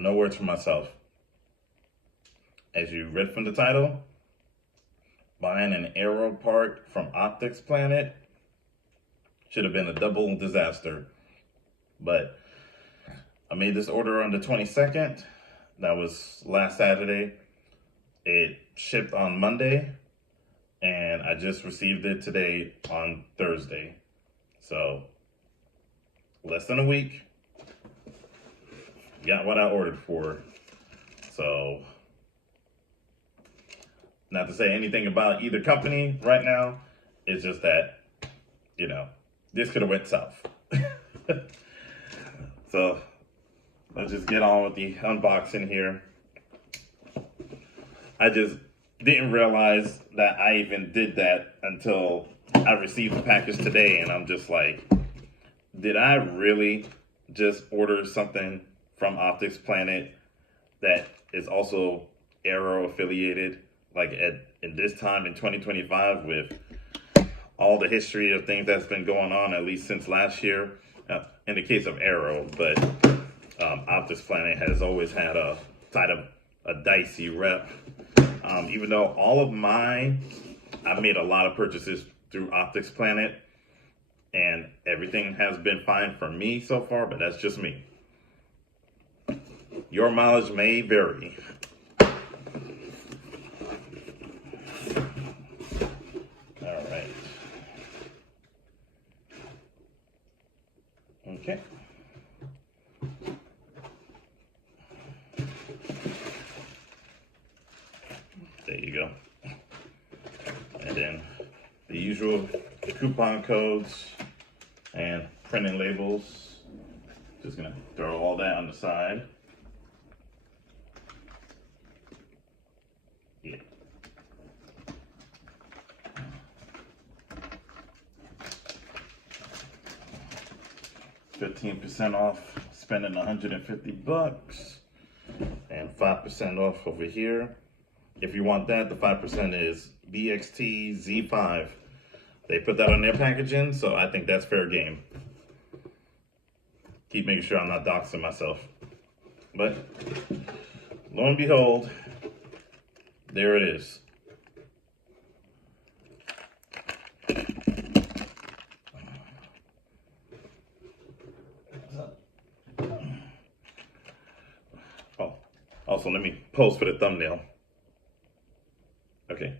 no words for myself. As you read from the title, buying an Aero part from Optics Planet should have been a double disaster. But I made this order on the 22nd. That was last Saturday. It shipped on Monday, and I just received it today on Thursday. So, less than a week. Got what I ordered for. So, not to say anything about either company right now. It's just that, this could have went south. So, let's just get on with the unboxing here. I just didn't realize that I even did that until I received the package today, and I'm just like, did I really just order something from Optics Planet that is also Aero affiliated, like in this time in 2025 with all the history of things that's been going on, at least since last year, in the case of Aero, but Optics Planet has always had a dicey rep. Even though I made a lot of purchases through Optics Planet, and everything has been fine for me so far, but that's just me. Your mileage may vary. All right. Okay. There you go. And then the usual coupon codes and printing labels. Just gonna throw all that on the side. Yeah. $15% off spending 150 bucks, and 5% off over here. If you want that, the 5% is BXT Z5. They put that on their packaging, so I think that's fair game. Keep making sure I'm not doxing myself. But lo and behold, there it is. Oh, also let me pose for the thumbnail. Okay,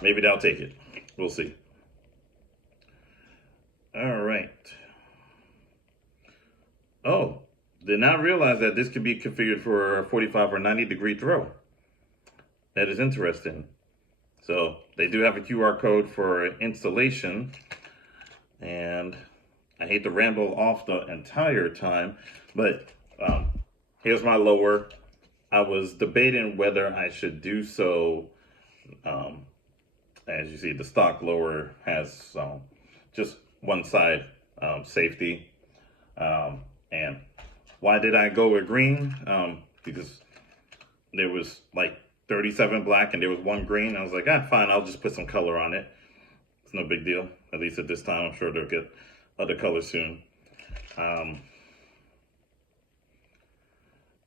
maybe that'll take it. We'll see. All right. Oh, did not realize that this could be configured for a 45 or 90 degree throw. That is interesting. So they do have a QR code for installation, and I hate to ramble off the entire time, but here's my lower. I was debating whether I should do so. As you see, the stock lower has just one side safety. And why did I go with green? Because there was like 37 black and there was one green. I was like, fine, I'll just put some color on it. It's no big deal, at least at this time. I'm sure they'll get other colors soon.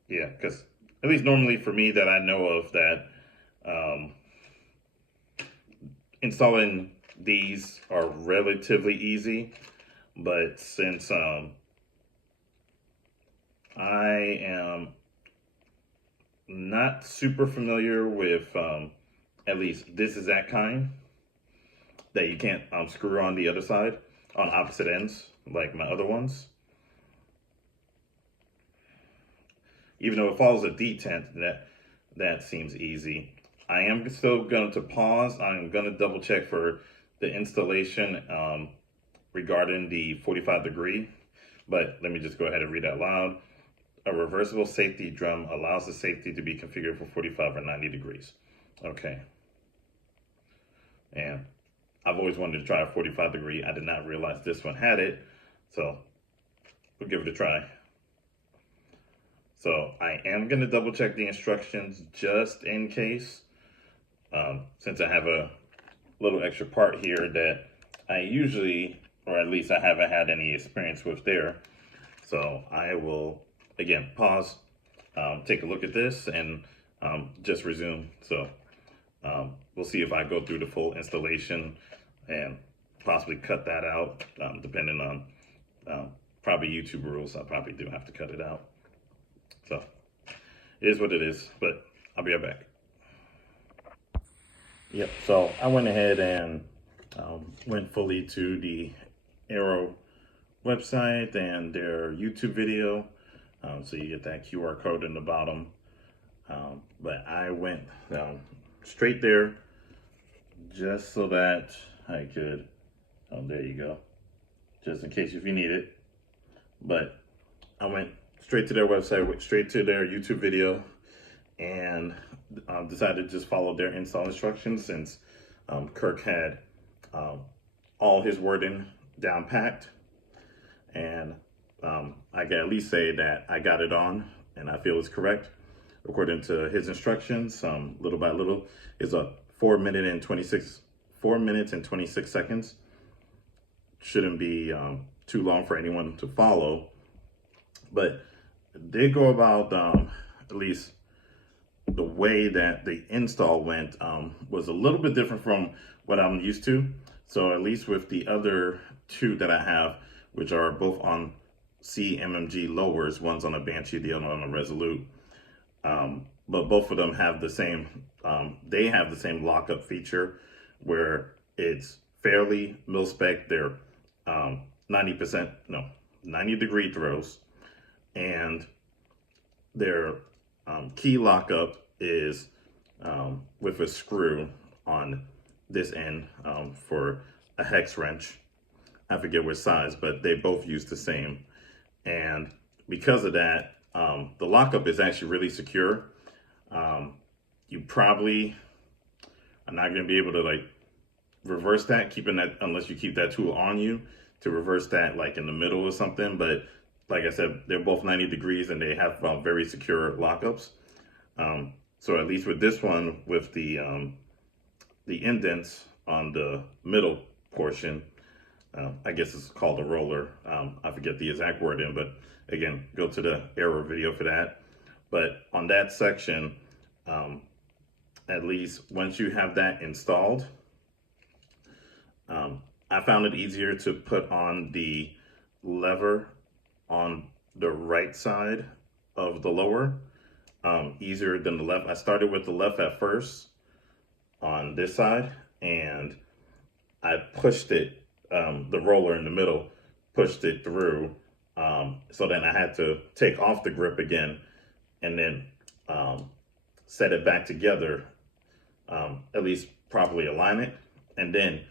Yeah, because at least normally for me that I know of, that installing these are relatively easy, but since I am not super familiar with at least this exact kind that you can't screw on the other side on opposite ends like my other ones. Even though it follows a detent, that seems easy. I am still going to pause. I'm going to double check for the installation regarding the 45 degree, but let me just go ahead and read out loud. A reversible safety drum allows the safety to be configured for 45 or 90 degrees. Okay. And I've always wanted to try a 45 degree. I did not realize this one had it, so we'll give it a try. So I am going to double check the instructions just in case, since I have a little extra part here that I usually, or at least I haven't had any experience with there. So I will, again, pause, take a look at this and just resume. So we'll see if I go through the full installation and possibly cut that out, depending on probably YouTube rules. I probably do have to cut it out. So it is what it is, but I'll be right back. Yep, so I went ahead and went fully to the Aero website and their YouTube video. So you get that QR code in the bottom. But I went straight there just so that I could, there you go, just in case if you need it. But I went straight to their website, went straight to their YouTube video, and decided to just follow their install instructions since Kirk had all his wording down packed. And I can at least say that I got it on and I feel it's correct according to his instructions. Little by little is a 4 minutes and 26 seconds. Shouldn't be too long for anyone to follow, but they go about at least the way that the install went was a little bit different from what I'm used to. So at least with the other two that I have, which are both on CMMG lowers, one's on a Banshee, the other on a Resolute. But both of them have the same, they have the same lockup feature where it's fairly mil-spec. They're 90 degree throws, and their key lockup is with a screw on this end for a hex wrench. I forget which size, but they both use the same. And because of that, the lockup is actually really secure. You probably are not going to be able to like reverse that, keeping that, unless you keep that tool on you to reverse that like in the middle or something. But like I said, they're both 90 degrees and they have very secure lockups. So at least with this one, with the indents on the middle portion, I guess it's called a roller. I forget the exact wording, but again, go to the Aero video for that. But on that section, at least once you have that installed, I found it easier to put on the lever on the right side of the lower, easier than the left. I started with the left at first on this side, and I pushed it, the roller in the middle, pushed it through. So then I had to take off the grip again and then set it back together, at least properly align it, and then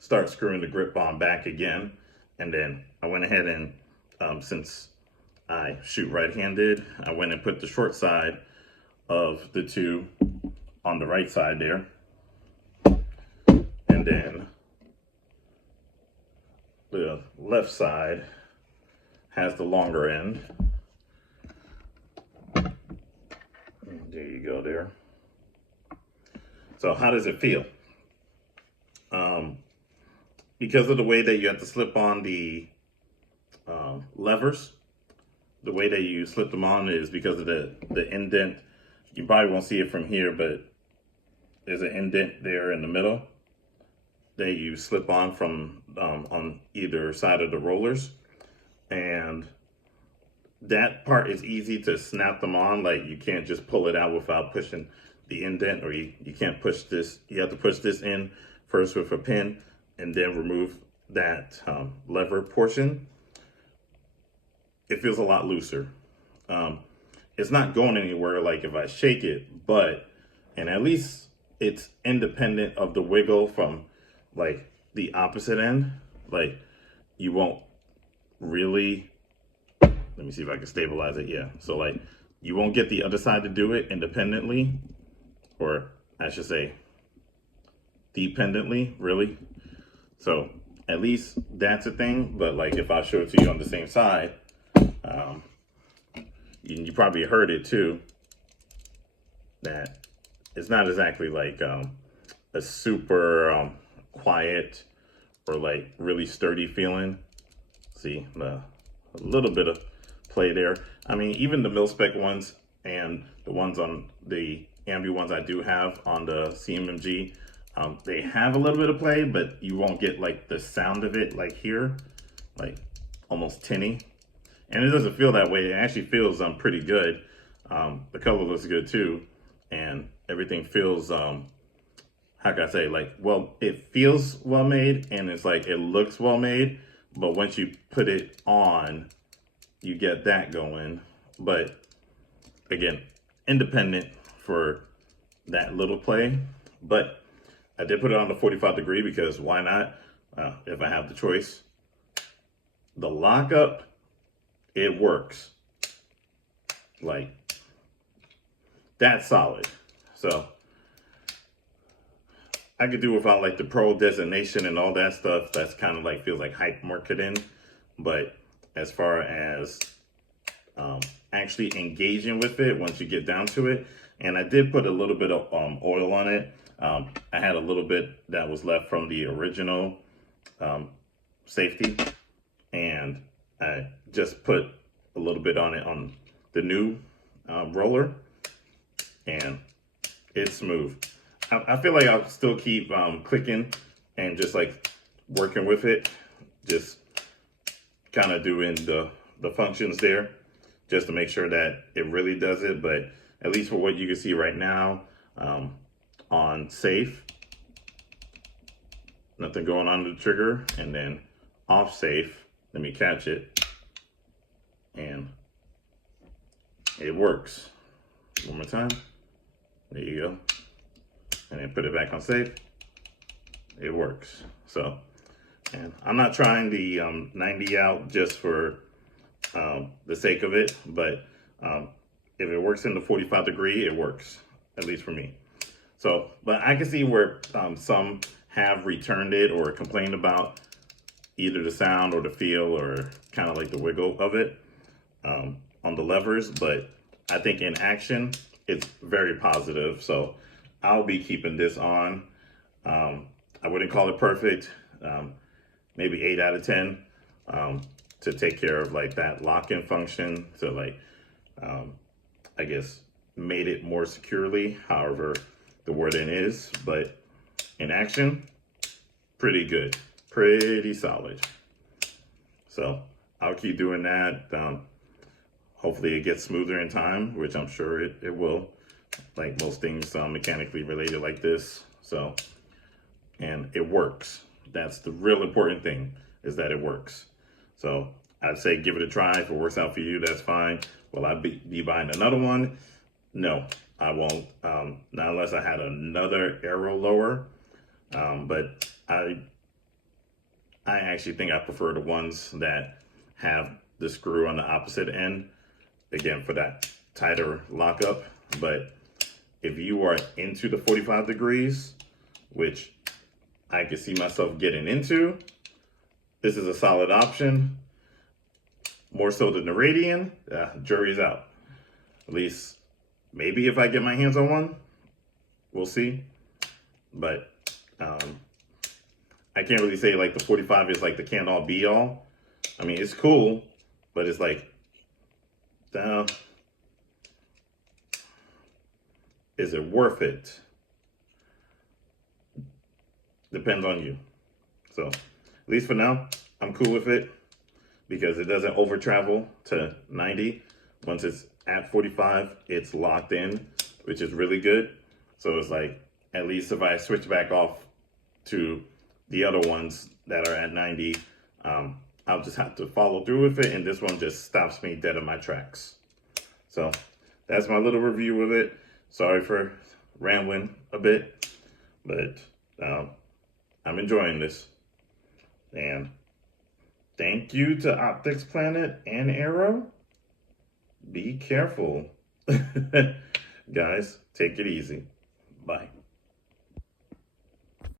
start screwing the grip on back again. And then I went ahead and since I shoot right-handed, I went and put the short side of the two on the right side there, and then the left side has the longer end. There you go there. So how does it feel? Because of the way that you have to slip on the levers, the way that you slip them on is because of the indent. You probably won't see it from here, but there's an indent there in the middle that you slip on from on either side of the rollers, and that part is easy to snap them on. Like you can't just pull it out without pushing the indent, or you can't push this. You have to push this in first with a pin and then remove that lever portion. It feels a lot looser. It's not going anywhere like if I shake it, and at least it's independent of the wiggle from like the opposite end. Like you won't really, let me see if I can stabilize it. Yeah, so like you won't get the other side to do it independently, or I should say dependently, really. So at least that's a thing. But like if I show it to you on the same side, you probably heard it too, that it's not exactly like a super quiet or like really sturdy feeling. See, a little bit of play there. I mean, even the mil-spec ones and the ones on the Ambi ones I do have on the CMMG, they have a little bit of play, but you won't get like the sound of it like here, like almost tinny. And it doesn't feel that way. It actually feels pretty good. The color looks good too, and everything feels how can I say, like, well, it feels well made, and it's like it looks well made, but once you put it on, you get that going. But again, independent for that little play. But I did put it on the 45 degree because why not? If I have the choice. The lockup, it works. Like, that's solid. So I could do without like the pro designation and all that stuff. That's kind of like feels like hype marketing. But as far as actually engaging with it, once you get down to it, and I did put a little bit of oil on it. I had a little bit that was left from the original safety, and I just put a little bit on it on the new roller, and it's smooth. I feel like I'll still keep clicking and just like working with it, just kind of doing the functions there just to make sure that it really does it. But at least for what you can see right now on safe, nothing going on the trigger, and then off safe, let me catch it, and it works. One more time, there you go. And then put it back on safe, it works. So, and I'm not trying the 90 out just for the sake of it, but if it works in the 45 degree, it works, at least for me. So, but I can see where some have returned it or complained about either the sound or the feel or kind of like the wiggle of it on the levers, but I think in action, it's very positive. So I'll be keeping this on. I wouldn't call it perfect, maybe 8 out of 10 to take care of like that lock-in function. So like, I guess made it more securely, however the wording is, but in action, pretty good, pretty solid. So I'll keep doing that. Hopefully it gets smoother in time, which I'm sure it will, like most things mechanically related like this. So, and it works. That's the real important thing, is that it works. So I'd say give it a try. If it works out for you, that's fine. Will I be buying another one? No, I won't. Not unless I had another Aero lower. But I actually think I prefer the ones that have the screw on the opposite end, again, for that tighter lockup. But if you are into the 45 degrees, which I can see myself getting into, this is a solid option. More so than the Radian, jury's out. At least, maybe if I get my hands on one, we'll see. But I can't really say like the 45 is like the can't all be all. I mean, it's cool, but it's like, is it worth it? Depends on you. So at least for now, I'm cool with it because it doesn't over travel to 90. Once it's at 45, it's locked in, which is really good. So it's like, at least if I switch back off to the other ones that are at 90, I'll just have to follow through with it, and this one just stops me dead in my tracks. So that's my little review of it. Sorry for rambling a bit, but I'm enjoying this. And thank you to Optics Planet and Aero. Be careful. Guys, take it easy. Bye.